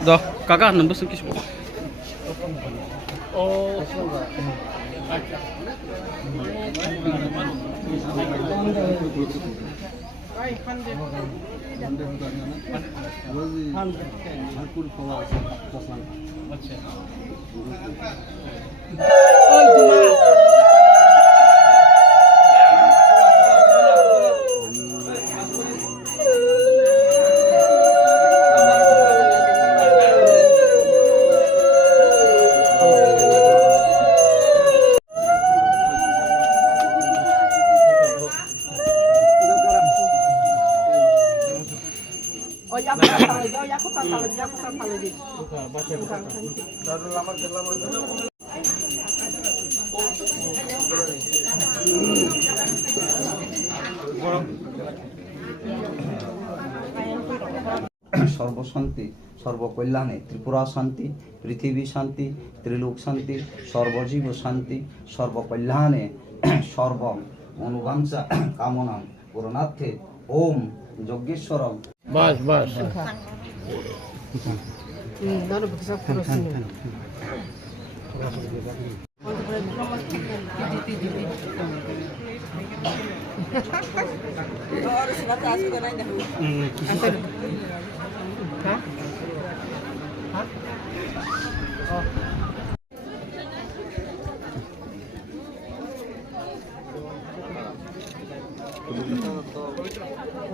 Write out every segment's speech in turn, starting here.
Dah, kakak nambah sedikit. Oh. সর্বশান্তি সর্বকল্যাণে Tripura শান্তি পৃথিবী শান্তি ত্রিলোক শান্তি সর্বজীব শান্তি সর্বকল্যাণে সর্ব অনুবাঞ্ছা কামনা পূরণার্থে ওম যজ্ঞেশ্বরম। বাস বাস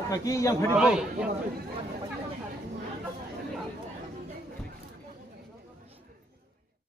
Kaki yang hadap.